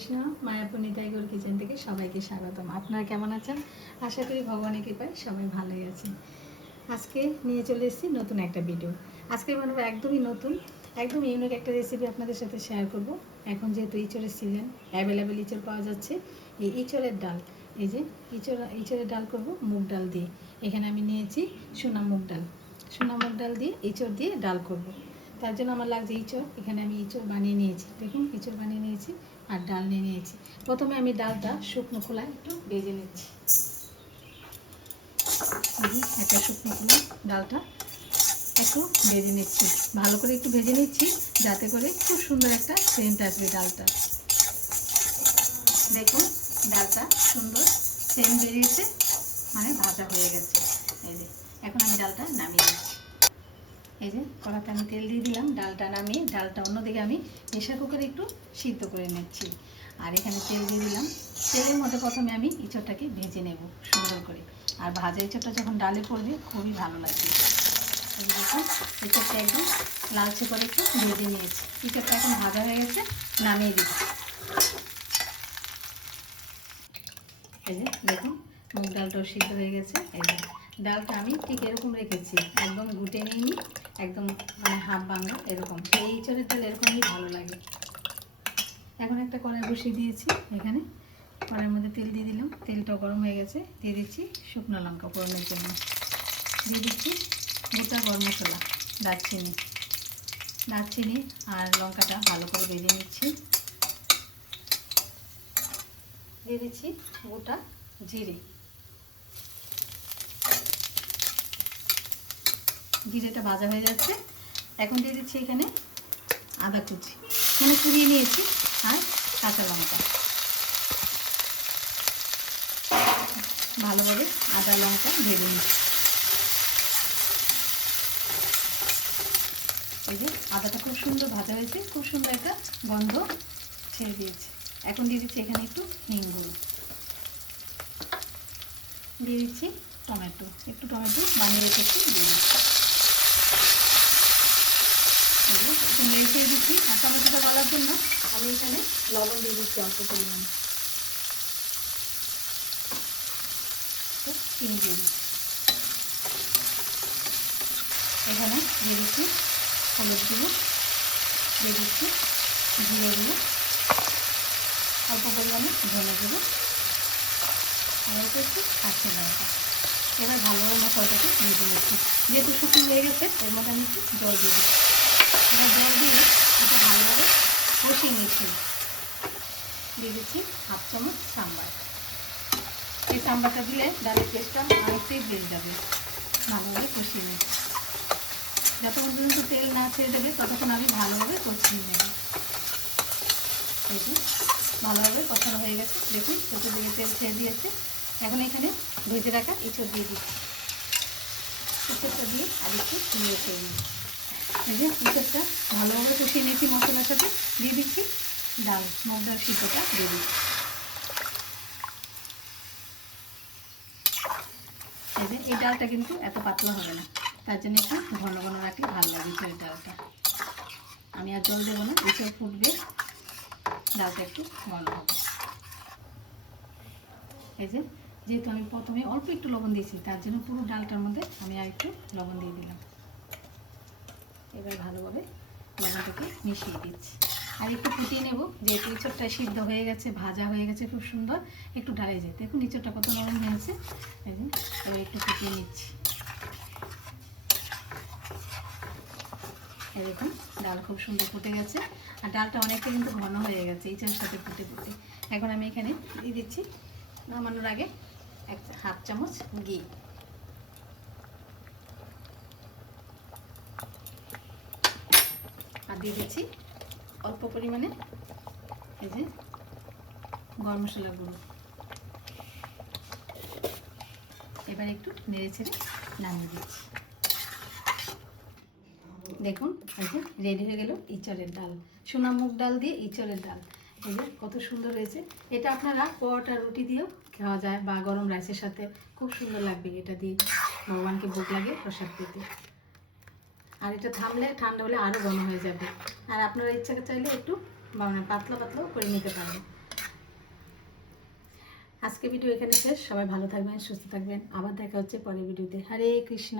Krishna. Mayapur Nitai Gour kitchen থেকে সবাইকে স্বাগতম। আপনারা কেমন আছেন? আশা করি ভগবানের কৃপায় সবাই ভালোই আছেন। আজকে নিয়ে চলে এসেছি নতুন একটা ভিডিও। আজকে বানাবো একদমই নতুন, একদম ইউনিক একটা রেসিপি আপনাদের সাথে শেয়ার করব। এখন যেহেতু ইঁচড়ের সিজন, অ্যাভেলেবেল ইঁচড় পাওয়া যাচ্ছে। এই ইঁচড়ের ডাল, এই যে ইঁচড়ের ডাল করব মুগ ডাল দিয়ে। এখানে আমি নিয়েছি সোনা মুগ ডাল দিয়ে ইঁচড় দিয়ে ডাল করব। তার জন্য আমার লাগছে ইঁচড়। এখানে আমি ইঁচড় বানিয়ে নিয়েছি, দেখুন ইঁচড় বানিয়ে নিয়েছি আর ডাল নিয়ে নিয়েছি। প্রথমে আমি ডালটা শুকনো খোলায় একটু ভেজে নিচ্ছি। একটা শুকনো খোলায় ডালটা একটু ভেজে নিচ্ছি, ভালো করে একটু ভেজে নিচ্ছি, যাতে করে খুব সুন্দর একটা সেন্ট আসবে ডালটা। দেখুন ডালটা সুন্দর সেন্ট বেরিয়েছে, মানে ভাজা হয়ে গেছে। এই যে এখন আমি ডালটা নামিয়ে দিচ্ছি। এই যে কড়াতে আমি তেল দিয়ে দিলাম, ডালটা নামিয়ে ডালটা অন্যদিকে আমি প্রেশার কুকারে একটু সিদ্ধ করে নিচ্ছি। আর এখানে তেল দিয়ে দিলাম, তেলের মধ্যে প্রথমে আমি ইঁচড়টাকে ভেজে নেব সুন্দর করে। আর ভাজা ইঁচড়টা যখন ডালে পড়বে খুবই ভালো লাগবে। দেখুন ইঁচড়টা একদম লালচে করে একটু ভেজে নিয়েছি। ইঁচড়টা এখন ভাজা হয়ে গেছে, নামিয়ে দিচ্ছি। এই যে দেখুন মুগ ডালটাও সিদ্ধ হয়ে গেছে। এই যে ডালটা আমি ঠিক এরকম রেখেছি, একদম ঘুটে নিইনি, একদম মানে হাফ বাংলা এরকম। সেই ইঁচড়ের ডাল এরকমই ভালো লাগে। এখন একটা কড়াই বসিয়ে দিয়েছি, এখানে কড়াইয়ের মধ্যে তেল দিয়ে দিলাম, তেলটাও গরম হয়ে গেছে। দিয়ে দিচ্ছি শুকনো লঙ্কা ফোড়নের জন্য, দিয়ে দিচ্ছি গোটা গরম মশলা, দারচিনি আর লঙ্কাটা ভালো করে ভেজে নিচ্ছি। দিয়ে দিচ্ছি গোটা জিরেটা ভাজা হয়ে যাচ্ছে। এখন দিয়ে দিচ্ছি এখানে আদা কুচি, মানে কুড়িয়ে নিয়েছি, আর কাঁচা লঙ্কা। ভালোভাবে আদা লঙ্কা ভেজে নিচ্ছি। এই যে আদাটা খুব সুন্দর ভাজা হয়েছে, খুব সুন্দর একটা গন্ধ ছেড়ে দিয়েছে। এখন দিয়ে দিচ্ছি এখানে একটু হিং গুঁড়ো, দিয়ে দিচ্ছি একটু টমেটো বানিয়ে রেখেছি দিয়ে দিচ্ছি। একটু নেড়ে ছেড়ে দিচ্ছি। আর টমেটোটা গলার জন্য আমি এখানে লবণ দিয়ে দিচ্ছি অল্প পরিমাণে, চিনি দিয়ে দিচ্ছি। এখানে দিয়ে দিচ্ছি হলুদ গুঁড়ো, দিয়ে দিচ্ছি জিরে গুঁড়ো, অল্প পরিমাণে ধনে গুঁড়ো, আর একটু কাঁচা লঙ্কা। এবার ভালোভাবে মশলাটাকে ভেজে নিচ্ছি। যেহেতু শুকনো হয়ে গেছে এর মধ্যে আমি একটু জল দিয়ে দিচ্ছি। এবার জল দিয়ে এটা ভালোভাবে কষিয়ে নিচ্ছি। দিয়ে দিচ্ছি হাফ চামচ সাম্বার। এই সাম্বারটা দিলে ডালের টেস্টটা অনেকটাই বেড়ে যাবে। ভালোভাবে কষিয়ে নিচ্ছি, যতক্ষণ পর্যন্ত তেল না ছেড়ে দেবে ততক্ষণ আমি ভালোভাবে কষিয়ে নেব। দেখুন ভালোভাবে কষানো হয়ে গেছে, দেখুন চতুর্দিকে তেল ছেড়ে দিয়েছে। এখন এখানে ভেজে রাখা ইঁচড় দিয়ে দিচ্ছি। ইঁচড়টা দিয়ে আর একটু নিয়ে খেয়ে নিই। এই যে ইঁচড়টা ভালোভাবে কষিয়ে নিয়েছি মশলার সাথে। দিয়ে দিচ্ছি মুগ ডাল সিদ্ধটা দিয়ে দিচ্ছি। এই যে এই ডালটা কিন্তু এত পাতলা হবে না, তার জন্য একটু ঘন ঘন রাখলে ভালো লাগে ইঁচড়ের ডালটা। আমি আর জল দেবো না, ইঁচড় ফুটবে, ডালটা একটু ঘন হবে। এই যে যেহেতু আমি প্রথমে অল্প একটু লবণ দিয়েছি, তার জন্য পুরো ডালটার মধ্যে আমি আর একটু লবণ দিয়ে দিলাম। এবার ভালোভাবে লবণটাকে মিশিয়ে দিচ্ছি আর একটু ফুটিয়ে নেব। যেহেতু ইঁচড়টা সিদ্ধ হয়ে গেছে, ভাজা হয়ে গেছে খুব সুন্দর, একটু ডালে যেতে দেখুন ইঁচড়টা কত নরম হয়েছে। এই যে এবার একটু ফুটিয়ে নিচ্ছি। এই দেখুন ডাল খুব সুন্দর ফুটে গেছে, আর ডালটা অনেকটা কিন্তু ঘন হয়ে গেছে ইঁচড়ের সাথে ফুটে ফুটে। এখন আমি এখানে দিয়ে দিচ্ছি নামানোর আগে হাফ চামচ ঘি, আর দিয়ে দিচ্ছি অল্প পরিমাণে এই যে গরম মশলা গুঁড়ো। এবার একটু নেড়ে ছেড়ে নামিয়ে দিচ্ছি। দেখুন এই যে রেডি হয়ে গেল ইঁচড়ের ডাল, সোনা মুগ ডাল দিয়ে ইঁচড়ের ডাল। এই যে কত সুন্দর হয়েছে। এটা আপনারা পরোটা রুটি দিয়েও খাওয়া যায়, বা গরম রাইসের সাথে খুব সুন্দর লাগবে এটা দিয়ে। ভগবানকে ভোগ লাগে প্রসাদ পেতে। আর এটা থামলে ঠান্ডা হলে আরও ঘন হয়ে যাবে। আর আপনারা ইচ্ছা চাইলে একটু মানে পাতলা পাতলাও করে নিতে পারেন। আজকে ভিডিও এখানে শেষ। সবাই ভালো থাকবেন, সুস্থ থাকবেন। আবার দেখা হচ্ছে পরের ভিডিওতে। হরে কৃষ্ণ।